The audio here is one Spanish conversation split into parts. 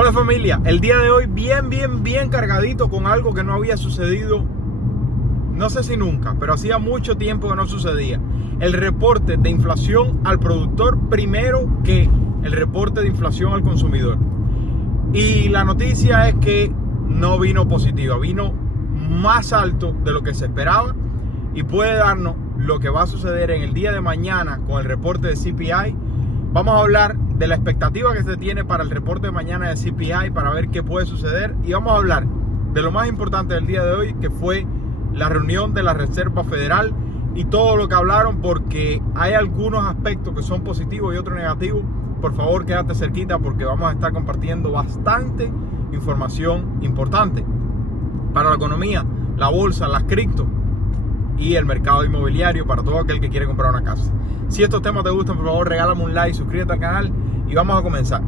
Hola familia, el día de hoy bien cargadito con algo que no había sucedido, no sé si nunca, pero hacía mucho tiempo que no sucedía. El reporte de inflación al productor primero que el reporte de inflación al consumidor. Y la noticia es que no vino positiva, vino más alto de lo que se esperaba y puede darnos lo que va a suceder en el día de mañana con el reporte de CPI. Vamos a hablar de la expectativa que se tiene para el reporte de mañana de CPI para ver qué puede suceder, y vamos a hablar de lo más importante del día de hoy, que fue la reunión de la Reserva Federal y todo lo que hablaron, porque hay algunos aspectos que son positivos y otros negativos. Por favor, quédate cerquita porque vamos a estar compartiendo bastante información importante para la economía, la bolsa, las cripto y el mercado inmobiliario para todo aquel que quiere comprar una casa. Si estos temas te gustan, por favor regálame un like, suscríbete al canal y vamos a comenzar.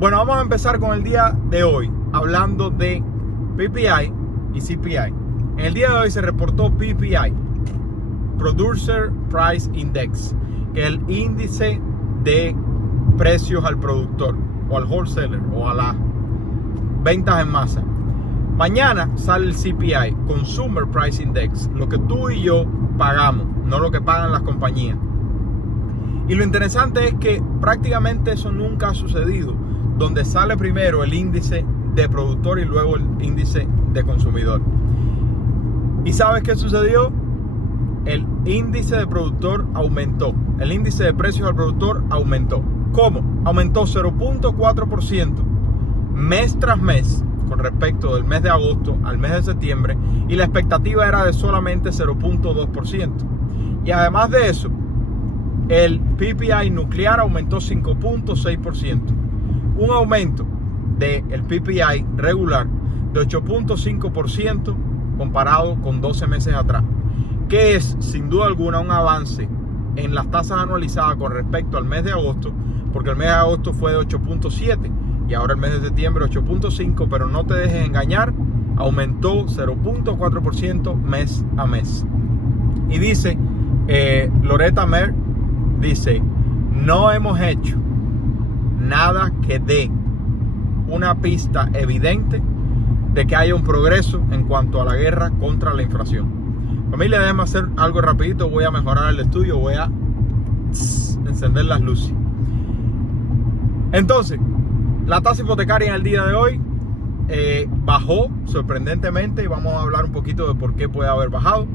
Bueno, vamos a empezar con el día de hoy hablando de PPI y CPI. En el día de hoy se reportó PPI, Producer Price Index, que es el índice de precios al productor o al wholesaler o a las ventas en masa. Mañana sale el CPI, Consumer Price Index, lo que tú y yo pagamos, no lo que pagan las compañías. Y lo interesante es que prácticamente eso nunca ha sucedido, donde sale primero el índice de productor y luego el índice de consumidor. ¿Y sabes qué sucedió? El índice de productor aumentó, el índice de precios al productor aumentó. ¿Cómo? Aumentó 0.4% mes tras mes con respecto del mes de agosto al mes de septiembre, y la expectativa era de solamente 0.2%. Y además de eso, el PPI nuclear aumentó 5.6%, un aumento del PPI regular de 8.5% comparado con 12 meses atrás, que es sin duda alguna un avance en las tasas anualizadas con respecto al mes de agosto, porque el mes de agosto fue de 8.7 y ahora el mes de septiembre 8.5, pero no te dejes engañar, aumentó 0.4% mes a mes. Y dice Loretta Mer, dice, no hemos hecho nada que dé una pista evidente de que haya un progreso en cuanto a la guerra contra la inflación. Familia, déjame hacer algo rapidito, voy a mejorar el estudio, voy a encender las luces. Entonces, la tasa hipotecaria en el día de hoy bajó sorprendentemente, y vamos a hablar un poquito de por qué puede haber bajado.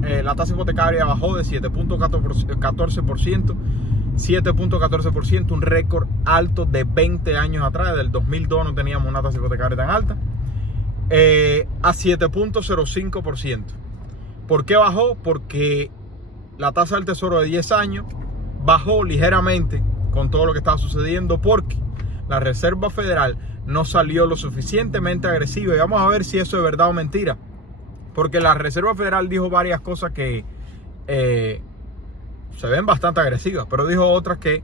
La tasa hipotecaria bajó de 7.14%, un récord alto de 20 años atrás. Desde el 2002 no teníamos una tasa hipotecaria tan alta, a 7.05%. ¿Por qué bajó? Porque la tasa del tesoro de 10 años bajó ligeramente con todo lo que estaba sucediendo, porque la Reserva Federal no salió lo suficientemente agresiva, y vamos a ver si eso es verdad o mentira, porque la Reserva Federal dijo varias cosas que se ven bastante agresivas, pero dijo otras que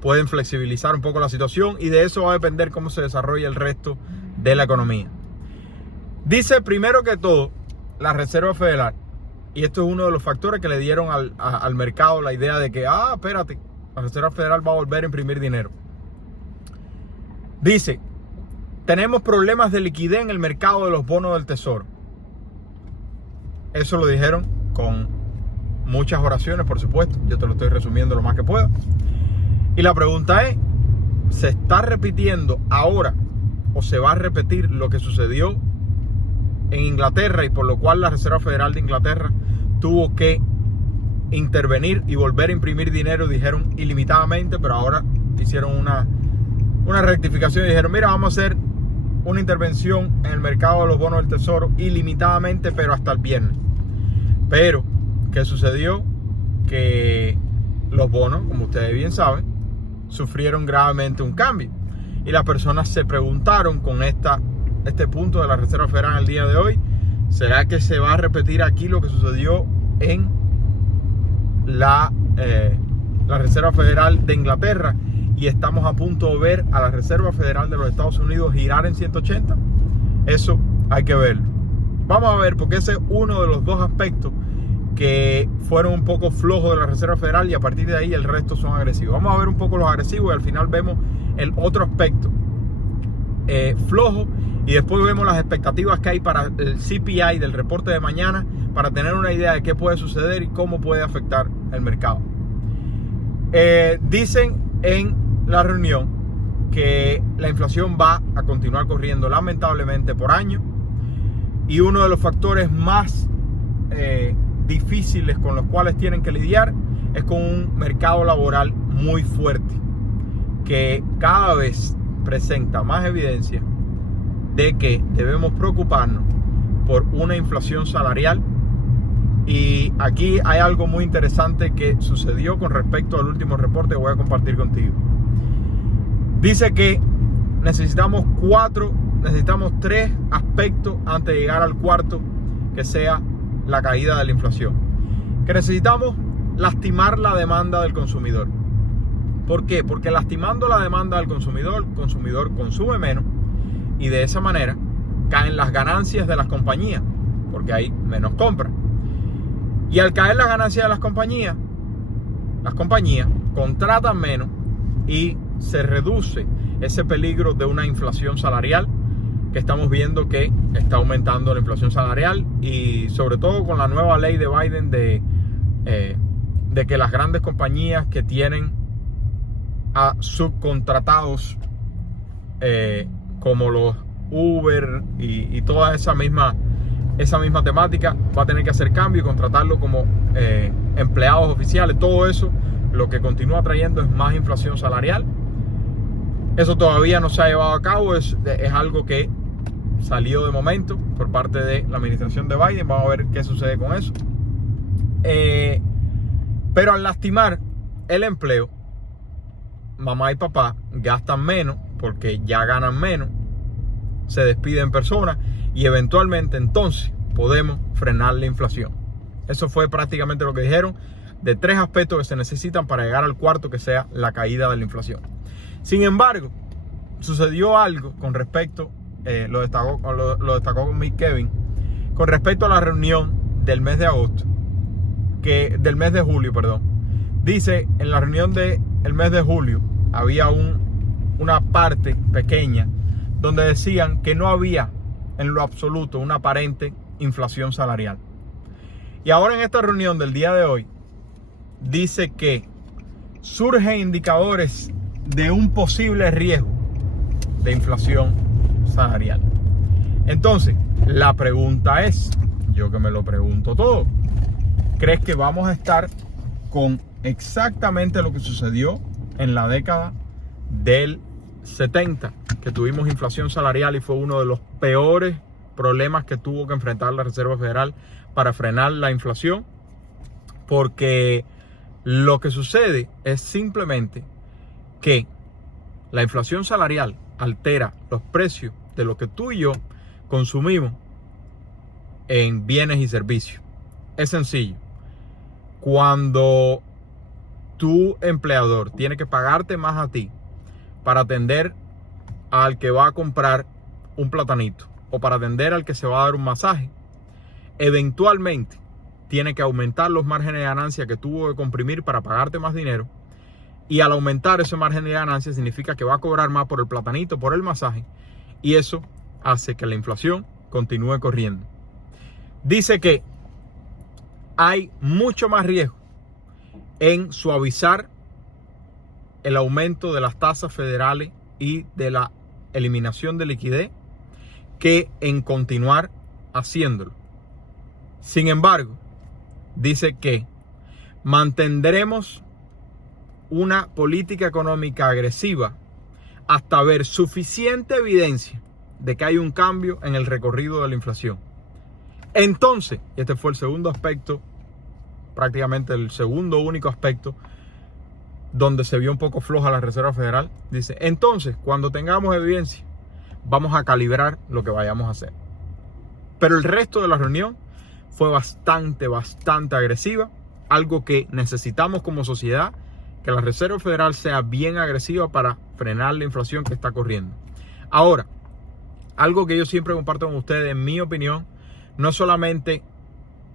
pueden flexibilizar un poco la situación, y de eso va a depender cómo se desarrolla el resto de la economía. Dice primero que todo la Reserva Federal, y esto es uno de los factores que le dieron al mercado la idea de que, espérate, la Reserva Federal va a volver a imprimir dinero. Dice, tenemos problemas de liquidez en el mercado de los bonos del tesoro. Eso lo dijeron con muchas oraciones, por supuesto. Yo te lo estoy resumiendo lo más que puedo. Y la pregunta es, ¿se está repitiendo ahora o se va a repetir lo que sucedió en Inglaterra, y por lo cual la Reserva Federal de Inglaterra tuvo que intervenir y volver a imprimir dinero? Dijeron ilimitadamente, pero ahora hicieron una rectificación y dijeron, mira, vamos a hacer una intervención en el mercado de los bonos del tesoro ilimitadamente, pero hasta el viernes. Pero, ¿qué sucedió? Que los bonos, como ustedes bien saben, sufrieron gravemente un cambio, y las personas se preguntaron con este punto de la Reserva Federal el día de hoy, ¿será que se va a repetir aquí lo que sucedió en la Reserva Federal de Inglaterra? Y estamos a punto de ver a la Reserva Federal de los Estados Unidos girar en 180. Eso hay que verlo. Vamos a ver, porque ese es uno de los dos aspectos que fueron un poco flojos de la Reserva Federal, y a partir de ahí el resto son agresivos. Vamos a ver un poco los agresivos y al final vemos el otro aspecto flojo. Y después vemos las expectativas que hay para el CPI del reporte de mañana, para tener una idea de qué puede suceder y cómo puede afectar el mercado. Dicen en la reunión que la inflación va a continuar corriendo lamentablemente por año, y uno de los factores más difíciles con los cuales tienen que lidiar es con un mercado laboral muy fuerte, que cada vez presenta más evidencia de que debemos preocuparnos por una inflación salarial. Y aquí hay algo muy interesante que sucedió con respecto al último reporte que voy a compartir contigo. Dice que necesitamos 3 aspectos antes de llegar al cuarto, que sea la caída de la inflación. Que necesitamos lastimar la demanda del consumidor. ¿Por qué? Porque lastimando la demanda del consumidor, el consumidor consume menos, y de esa manera caen las ganancias de las compañías, porque hay menos compra. Y al caer las ganancias de las compañías contratan menos y se reduce ese peligro de una inflación salarial, que estamos viendo que está aumentando la inflación salarial, y sobre todo con la nueva ley de Biden de que las grandes compañías que tienen a subcontratados como los Uber y toda esa misma temática, va a tener que hacer cambio y contratarlo como empleados oficiales. Todo eso lo que continúa trayendo es más inflación salarial. Eso todavía no se ha llevado a cabo, es algo que salió de momento por parte de la administración de Biden. Vamos a ver qué sucede con eso. Pero al lastimar el empleo, mamá y papá gastan menos porque ya ganan menos, se despiden personas, y eventualmente entonces podemos frenar la inflación. Eso fue prácticamente lo que dijeron, de 3 aspectos que se necesitan para llegar al cuarto, que sea la caída de la inflación. Sin embargo, sucedió algo con respecto, lo destacó Mick Kevin, con respecto a la reunión del mes de julio. Dice, en la reunión del mes de julio había una parte pequeña donde decían que no había en lo absoluto una aparente inflación salarial. Y ahora en esta reunión del día de hoy dice que surgen indicadores de un posible riesgo de inflación salarial. Entonces, la pregunta es, yo que me lo pregunto todo, ¿crees que vamos a estar con exactamente lo que sucedió en la década del 70, que tuvimos inflación salarial y fue uno de los peores problemas que tuvo que enfrentar la Reserva Federal para frenar la inflación? Porque lo que sucede es simplemente que la inflación salarial altera los precios de lo que tú y yo consumimos en bienes y servicios. Es sencillo. Cuando tu empleador tiene que pagarte más a ti para atender al que va a comprar un platanito o para atender al que se va a dar un masaje, eventualmente tiene que aumentar los márgenes de ganancia que tuvo que comprimir para pagarte más dinero, y al aumentar ese margen de ganancia significa que va a cobrar más por el platanito, por el masaje, y eso hace que la inflación continúe corriendo. Dice que hay mucho más riesgo en suavizar el aumento de las tasas federales y de la eliminación de liquidez que en continuar haciéndolo. Sin embargo, dice que mantendremos una política económica agresiva hasta ver suficiente evidencia de que hay un cambio en el recorrido de la inflación. Entonces, este fue el segundo aspecto, prácticamente el segundo único aspecto donde se vio un poco floja la Reserva Federal. Dice, entonces, cuando tengamos evidencia, vamos a calibrar lo que vayamos a hacer. Pero el resto de la reunión fue bastante agresiva, algo que necesitamos como sociedad, que la Reserva Federal sea bien agresiva para frenar la inflación que está corriendo. Ahora, algo que yo siempre comparto con ustedes, en mi opinión, no es solamente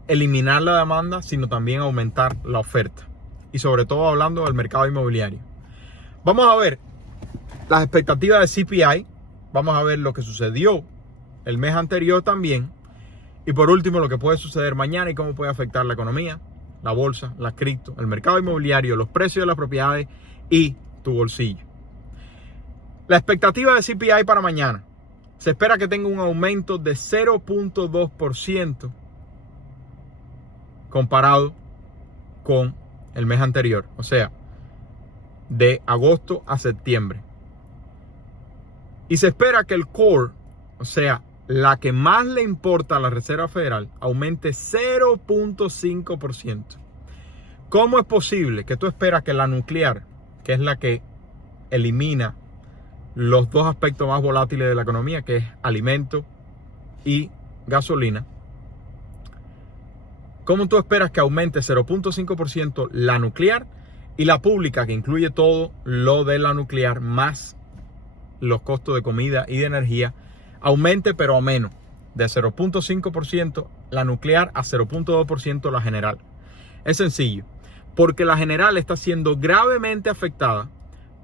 eliminar la demanda, sino también aumentar la oferta. Y sobre todo hablando del mercado inmobiliario. Vamos a ver las expectativas de CPI. Vamos a ver lo que sucedió el mes anterior también. Y por último, lo que puede suceder mañana y cómo puede afectar la economía, la bolsa, las cripto, el mercado inmobiliario, los precios de las propiedades y tu bolsillo. La expectativa de CPI para mañana. Se espera que tenga un aumento de 0.2% comparado con el mes anterior. O sea, de agosto a septiembre. Y se espera que el core, o sea, la que más le importa a la Reserva Federal, aumente 0.5%. ¿Cómo es posible que tú esperas que la nuclear, que es la que elimina los dos aspectos más volátiles de la economía, que es alimento y gasolina, cómo tú esperas que aumente 0.5% la nuclear y la pública, que incluye todo lo de la nuclear más los costos de comida y de energía, aumente pero a menos, de 0.5% la nuclear a 0.2% la general? Es sencillo, porque la general está siendo gravemente afectada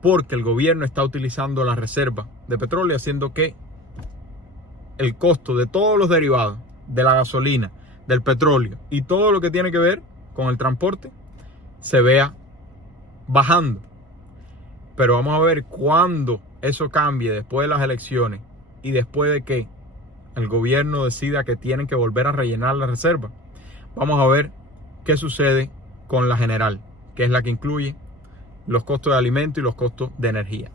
porque el gobierno está utilizando la reserva de petróleo, haciendo que el costo de todos los derivados, de la gasolina, del petróleo y todo lo que tiene que ver con el transporte, se vea bajando. Pero vamos a ver cuándo eso cambie después de las elecciones y después de que el gobierno decida que tienen que volver a rellenar la reserva. Vamos a ver qué sucede con la general, que es la que incluye los costos de alimento y los costos de energía.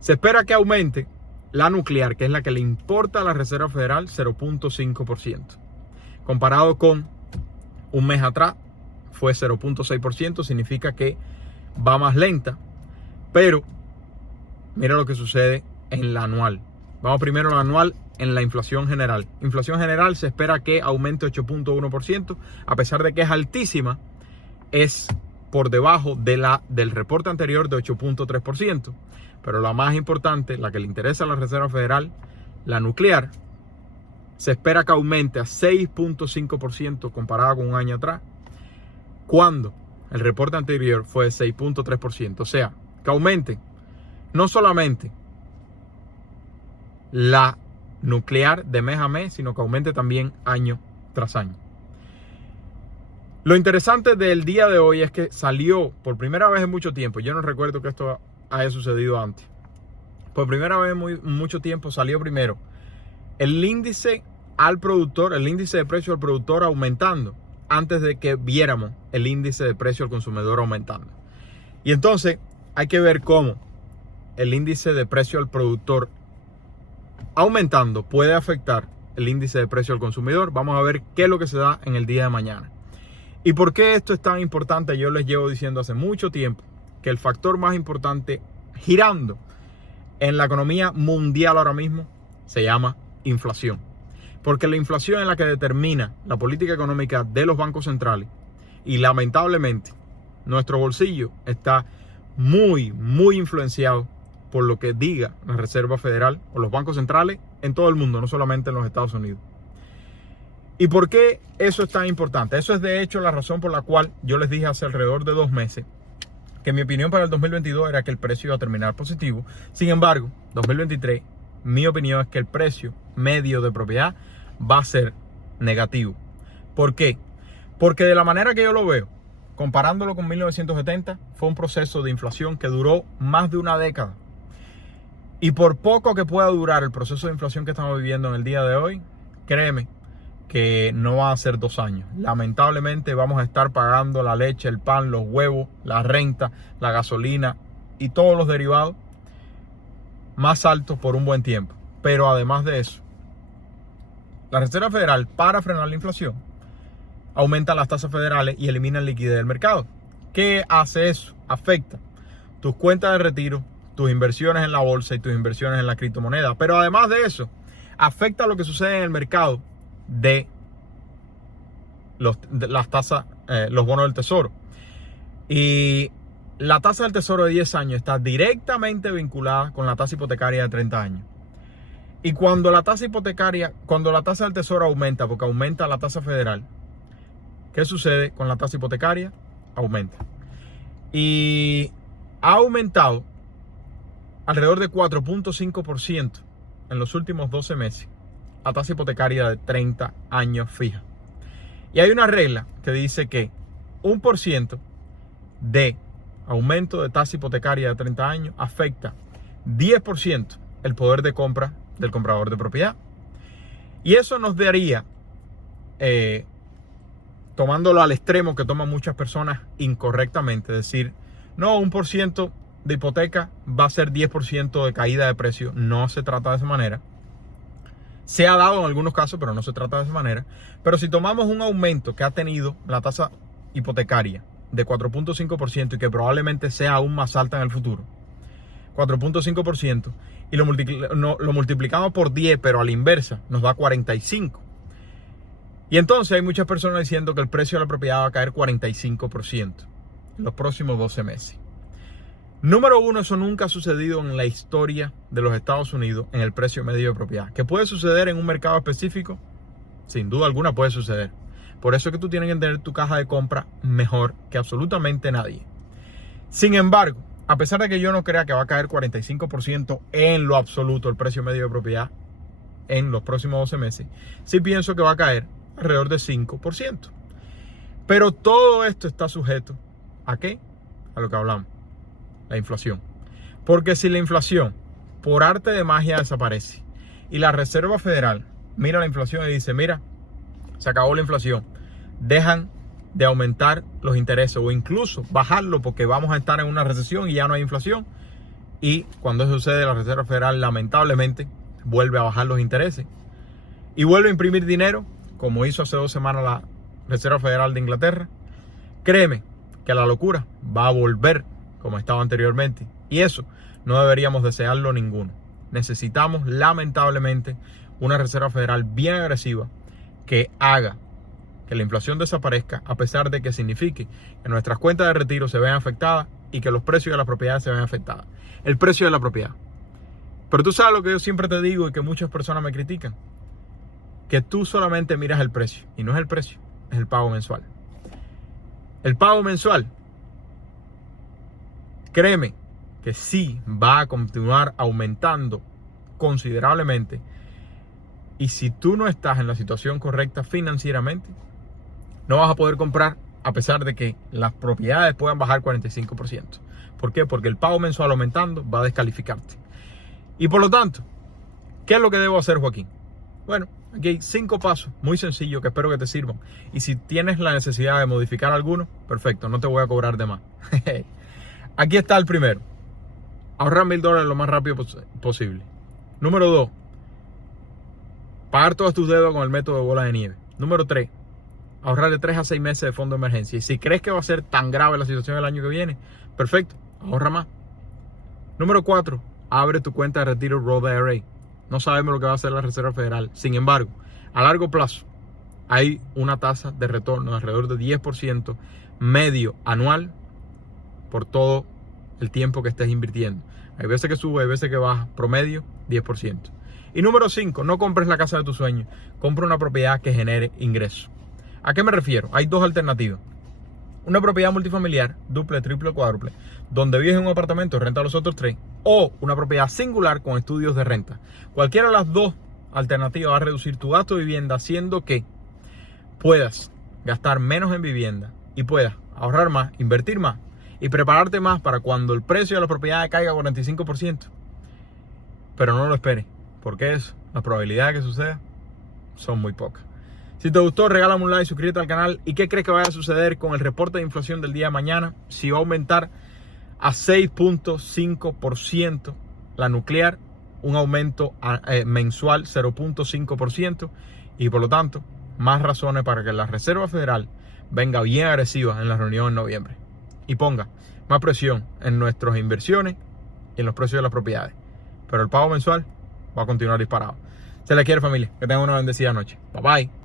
Se espera que aumente la nuclear, que es la que le importa a la Reserva Federal, 0.5%. Comparado con un mes atrás, fue 0.6%, significa que va más lenta. Pero mira lo que sucede en la anual. Vamos primero a la anual en la inflación general. Inflación general se espera que aumente 8.1%, a pesar de que es altísima, es por debajo del reporte anterior de 8.3%. Pero la más importante, la que le interesa a la Reserva Federal, la nuclear, se espera que aumente a 6.5% comparada con un año atrás, cuando el reporte anterior fue de 6.3%. O sea, que aumente no solamente la nuclear de mes a mes, sino que aumente también año tras año. Lo interesante del día de hoy es que salió por primera vez en mucho tiempo, yo no recuerdo que esto haya sucedido antes, por primera vez en mucho tiempo salió primero el índice al productor, el índice de precio al productor aumentando, antes de que viéramos el índice de precio al consumidor aumentando. Y entonces hay que ver cómo el índice de precio al productor aumentando puede afectar el índice de precio al consumidor. Vamos a ver qué es lo que se da en el día de mañana. ¿Y por qué esto es tan importante? Yo les llevo diciendo hace mucho tiempo que el factor más importante girando en la economía mundial ahora mismo se llama inflación. Porque la inflación es la que determina la política económica de los bancos centrales. Y lamentablemente nuestro bolsillo está muy influenciado por lo que diga la Reserva Federal o los bancos centrales en todo el mundo, no solamente en los Estados Unidos. ¿Y por qué eso es tan importante? Eso es de hecho la razón por la cual yo les dije hace alrededor de 2 meses que mi opinión para el 2022 era que el precio iba a terminar positivo. Sin embargo, 2023, mi opinión es que el precio medio de propiedad va a ser negativo. ¿Por qué? Porque de la manera que yo lo veo, comparándolo con 1970, fue un proceso de inflación que duró más de una década. Y por poco que pueda durar el proceso de inflación que estamos viviendo en el día de hoy, créeme que no va a ser 2 años. Lamentablemente vamos a estar pagando la leche, el pan, los huevos, la renta, la gasolina y todos los derivados más altos por un buen tiempo. Pero además de eso, la Reserva Federal, para frenar la inflación, aumenta las tasas federales y elimina liquidez del mercado. ¿Qué hace eso? Afecta tus cuentas de retiro, tus inversiones en la bolsa y tus inversiones en la criptomoneda. Pero además de eso, afecta lo que sucede en el mercado de las tasas, los bonos del tesoro. Y la tasa del tesoro de 10 años está directamente vinculada con la tasa hipotecaria de 30 años. Y cuando la tasa del tesoro aumenta, porque aumenta la tasa federal, ¿qué sucede con la tasa hipotecaria? Aumenta. Y ha aumentado alrededor de 4.5% en los últimos 12 meses la tasa hipotecaria de 30 años fija. Y hay una regla que dice que 1% de aumento de tasa hipotecaria de 30 años afecta 10% el poder de compra del comprador de propiedad. Y eso nos daría, tomándolo al extremo que toman muchas personas incorrectamente, decir, no, 1% de hipoteca va a ser 10% de caída de precio. No se trata de esa manera. Se ha dado en algunos casos, pero no se trata de esa manera. Pero si tomamos un aumento que ha tenido la tasa hipotecaria de 4.5% y que probablemente sea aún más alta en el futuro, 4.5%, y lo multiplicamos por 10, pero a la inversa, nos da 45. Y entonces hay muchas personas diciendo que el precio de la propiedad va a caer 45% en los próximos 12 meses. Número uno, eso nunca ha sucedido en la historia de los Estados Unidos en el precio medio de propiedad. ¿Qué puede suceder en un mercado específico? Sin duda alguna puede suceder. Por eso es que tú tienes que tener tu caja de compra mejor que absolutamente nadie. Sin embargo, a pesar de que yo no crea que va a caer 45% en lo absoluto el precio medio de propiedad en los próximos 12 meses, sí pienso que va a caer alrededor de 5%. Pero todo esto está sujeto ¿a qué? A lo que hablamos. La inflación. Porque si la inflación por arte de magia desaparece y la Reserva Federal mira la inflación y dice, mira, se acabó la inflación, dejan de aumentar los intereses o incluso bajarlo porque vamos a estar en una recesión y ya no hay inflación, y cuando eso sucede la Reserva Federal lamentablemente vuelve a bajar los intereses y vuelve a imprimir dinero como hizo hace 2 semanas la Reserva Federal de Inglaterra, créeme que la locura va a volver como estaba anteriormente. Y eso no deberíamos desearlo ninguno. Necesitamos lamentablemente una Reserva Federal bien agresiva que haga que la inflación desaparezca, a pesar de que signifique que nuestras cuentas de retiro se vean afectadas y que los precios de las propiedades se vean afectados. El precio de la propiedad. Pero tú sabes lo que yo siempre te digo y que muchas personas me critican, que tú solamente miras el precio, y no es el precio, es el pago mensual. El pago mensual, créeme que sí va a continuar aumentando considerablemente, y si tú no estás en la situación correcta financieramente, no vas a poder comprar a pesar de que las propiedades puedan bajar 45%. ¿Por qué? Porque el pago mensual aumentando va a descalificarte. Y por lo tanto, ¿qué es lo que debo hacer, Joaquín? Bueno, aquí hay 5 pasos muy sencillos que espero que te sirvan. Y si tienes la necesidad de modificar alguno, perfecto, no te voy a cobrar de más. Aquí está el primero. Ahorrar $1,000 lo más rápido posible. Número 2. Pagar todas tus deudas con el método de bola de nieve. Número 3. Ahorrar de 3 a 6 meses de fondo de emergencia. Y si crees que va a ser tan grave la situación el año que viene, perfecto, ahorra más. Número 4. Abre tu cuenta de retiro Roth IRA. No sabemos lo que va a hacer la Reserva Federal. Sin embargo, a largo plazo hay una tasa de retorno de alrededor de 10% medio anual por todo el tiempo que estés invirtiendo. Hay veces que sube, hay veces que baja. Promedio, 10%. Y número 5, no compres la casa de tus sueños. Compra una propiedad que genere ingresos. ¿A qué me refiero? Hay 2 alternativas. Una propiedad multifamiliar, duple, triple, cuádruple, donde vives en un apartamento y renta los otros 3. O una propiedad singular con estudios de renta. Cualquiera de las 2 alternativas va a reducir tu gasto de vivienda, haciendo que puedas gastar menos en vivienda y puedas ahorrar más, invertir más y prepararte más para cuando el precio de la propiedad caiga 45%. Pero no lo esperes, porque eso, las probabilidades de que suceda son muy pocas. Si te gustó, regálame un like, suscríbete al canal. ¿Y qué crees que vaya a suceder con el reporte de inflación del día de mañana? Si va a aumentar a 6.5% la nuclear, un aumento mensual 0.5%, y por lo tanto, más razones para que la Reserva Federal venga bien agresiva en la reunión en noviembre y ponga más presión en nuestras inversiones y en los precios de las propiedades. Pero el pago mensual va a continuar disparado. Se le quiere, familia. Que tengan una bendecida noche. Bye bye.